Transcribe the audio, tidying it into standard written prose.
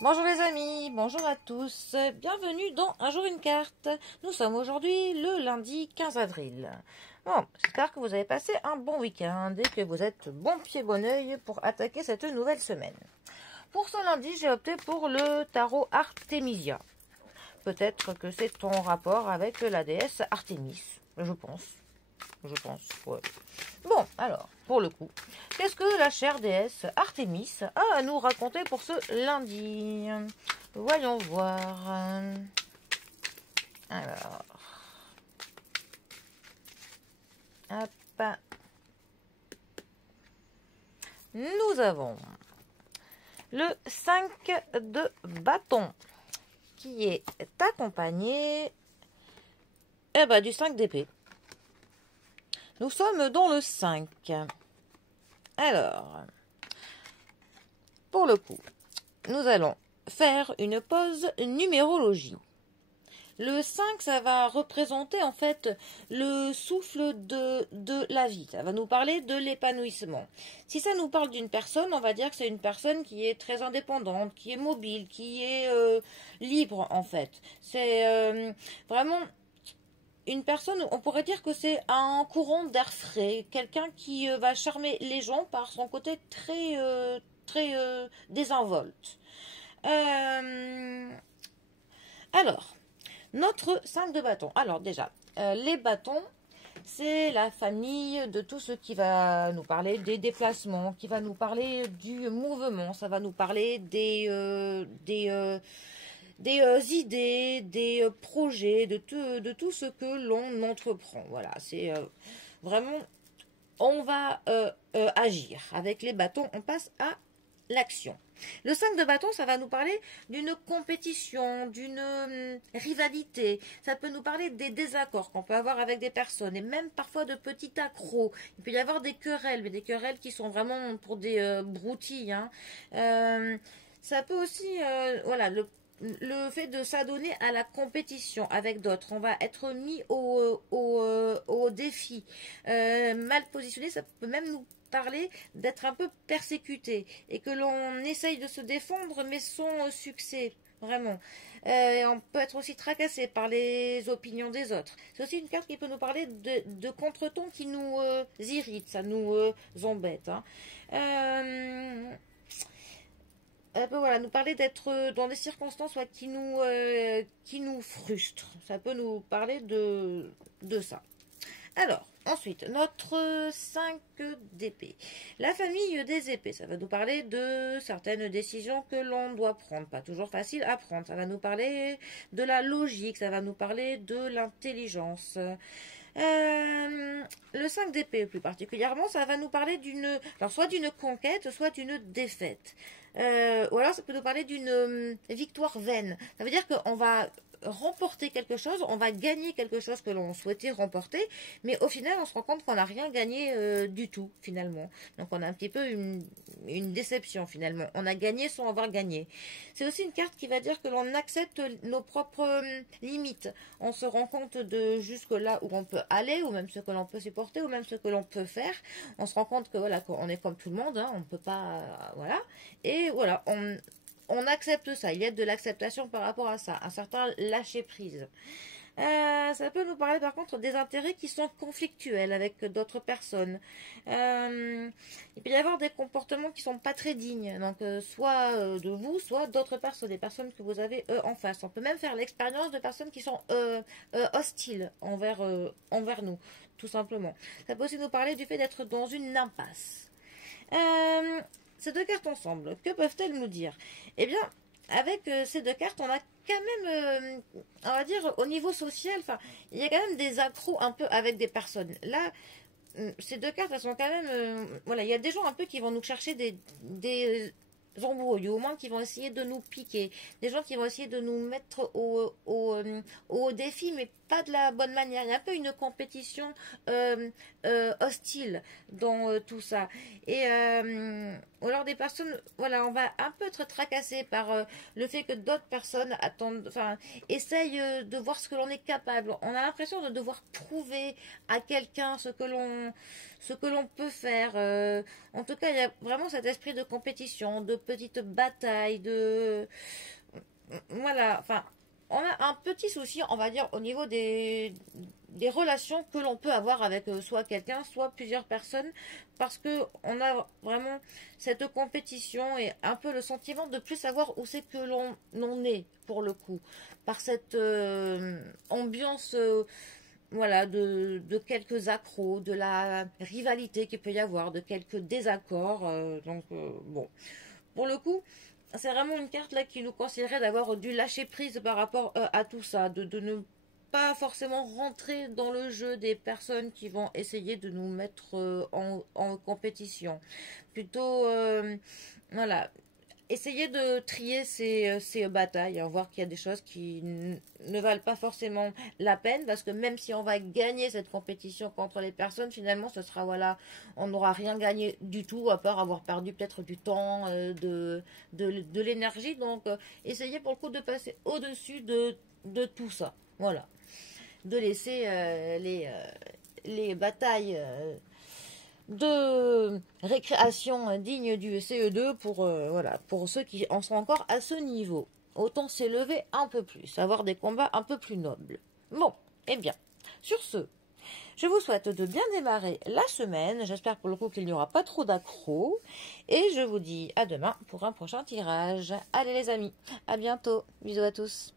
Bonjour les amis, bonjour à tous, bienvenue dans Un jour une carte. Nous sommes aujourd'hui le lundi 15 avril. Bon, j'espère que vous avez passé un bon week-end et que vous êtes bon pied bon oeil pour attaquer cette nouvelle semaine. Pour ce lundi, j'ai opté pour le tarot Artemisia. Peut-être que c'est en rapport avec la déesse Artémis, je pense. Ouais. Bon, alors, pour le coup, qu'est-ce que la chère déesse Artémis a à nous raconter pour ce lundi? Voyons voir. Alors, hop. Nous avons le 5 de bâton qui est accompagné du 5 d'épée. Nous sommes dans le 5. Alors, pour le coup, nous allons faire une pause numérologie. Le 5, ça va représenter en fait le souffle de la vie. Ça va nous parler de l'épanouissement. Si ça nous parle d'une personne, on va dire que c'est une personne qui est très indépendante, qui est mobile, qui est libre en fait. C'est vraiment une personne, on pourrait dire que c'est un courant d'air frais, quelqu'un qui va charmer les gens par son côté très désinvolte. Alors, notre 5 de bâton. Alors déjà, les bâtons, c'est la famille de tout ce qui va nous parler des déplacements, qui va nous parler du mouvement, ça va nous parler des idées, des projets, de tout ce que l'on entreprend. Voilà, c'est vraiment, on va agir. Avec les bâtons, on passe à l'action. Le 5 de bâton, ça va nous parler d'une compétition, d'une rivalité. Ça peut nous parler des désaccords qu'on peut avoir avec des personnes et même parfois de petits accros. Il peut y avoir des querelles, mais des querelles qui sont vraiment pour des broutilles. Hein. Ça peut aussi, voilà, le fait de s'adonner à la compétition avec d'autres, on va être mis au défi. Mal positionné, ça peut même nous parler d'être un peu persécuté et que l'on essaye de se défendre mais sans succès. Vraiment. On peut être aussi tracassé par les opinions des autres. C'est aussi une carte qui peut nous parler de contretemps qui nous irrite, ça nous embête. Hein. Elle peut voilà, nous parler d'être dans des circonstances qui nous frustrent. Ça peut nous parler de ça. Alors, ensuite, notre 5 d'épée. La famille des épées, ça va nous parler de certaines décisions que l'on doit prendre. Pas toujours facile à prendre. Ça va nous parler de la logique, ça va nous parler de l'intelligence. Le 5 d'épée plus particulièrement, ça va nous parler soit d'une conquête, soit d'une défaite. Ou alors ça peut nous parler d'une victoire vaine. Ça veut dire qu'on va remporter quelque chose, on va gagner quelque chose que l'on souhaitait remporter, mais au final on se rend compte qu'on n'a rien gagné du tout finalement. Donc on a un petit peu une déception finalement. On a gagné sans avoir gagné. C'est aussi une carte qui va dire que l'on accepte nos propres limites. On se rend compte de jusque là où on peut aller, ou même ce que l'on peut supporter, ou même ce que l'on peut faire. On se rend compte que voilà, qu'on est comme tout le monde, hein, on ne peut pas, voilà. Et voilà, on accepte ça. Il y a de l'acceptation par rapport à ça, un certain lâcher prise. Ça peut nous parler par contre des intérêts qui sont conflictuels avec d'autres personnes. Il peut y avoir des comportements qui sont pas très dignes, donc soit de vous, soit d'autres personnes, des personnes que vous avez en face. On peut même faire l'expérience de personnes qui sont hostiles envers nous, tout simplement. Ça peut aussi nous parler du fait d'être dans une impasse. Ces deux cartes ensemble, que peuvent-elles nous dire? Eh bien, avec ces deux cartes, on a quand même, on va dire, au niveau social, enfin, il y a quand même des accros un peu avec des personnes. Là, ces deux cartes, elles sont quand même, voilà, il y a des gens un peu qui vont nous chercher des embrouilles, ou au moins qui vont essayer de nous piquer, des gens qui vont essayer de nous mettre au défi, mais pas de la bonne manière. Il y a un peu une compétition hostile dans tout ça. Et alors des personnes, voilà, on va un peu être tracassé par le fait que d'autres personnes attendent, enfin, essayent de voir ce que l'on est capable. On a l'impression de devoir prouver à quelqu'un ce que l'on peut faire. En tout cas, il y a vraiment cet esprit de compétition, de petites batailles, de voilà, enfin, on a un petit souci, on va dire, au niveau des relations que l'on peut avoir avec soit quelqu'un, soit plusieurs personnes, parce que on a vraiment cette compétition et un peu le sentiment de plus savoir où c'est que l'on est, pour le coup, par cette ambiance, voilà, de quelques accros, de la rivalité qu'il peut y avoir, de quelques désaccords, donc bon, pour le coup, c'est vraiment une carte là qui nous conseillerait d'avoir du lâcher prise par rapport à tout ça, de ne pas forcément rentrer dans le jeu des personnes qui vont essayer de nous mettre en compétition. Plutôt, voilà, essayer de trier ces batailles, hein, voir qu'il y a des choses qui ne valent pas forcément la peine, parce que même si on va gagner cette compétition contre les personnes, finalement, ce sera, voilà, on n'aura rien gagné du tout, à part avoir perdu peut-être du temps, de l'énergie. Donc, essayez pour le coup de passer au-dessus de tout ça. Voilà. De laisser les batailles de récréation digne du CE2 pour, voilà, pour ceux qui en sont encore à ce niveau. Autant s'élever un peu plus, avoir des combats un peu plus nobles. Bon, eh bien, sur ce, je vous souhaite de bien démarrer la semaine. J'espère pour le coup qu'il n'y aura pas trop d'accros. Et je vous dis à demain pour un prochain tirage. Allez les amis, à bientôt. Bisous à tous.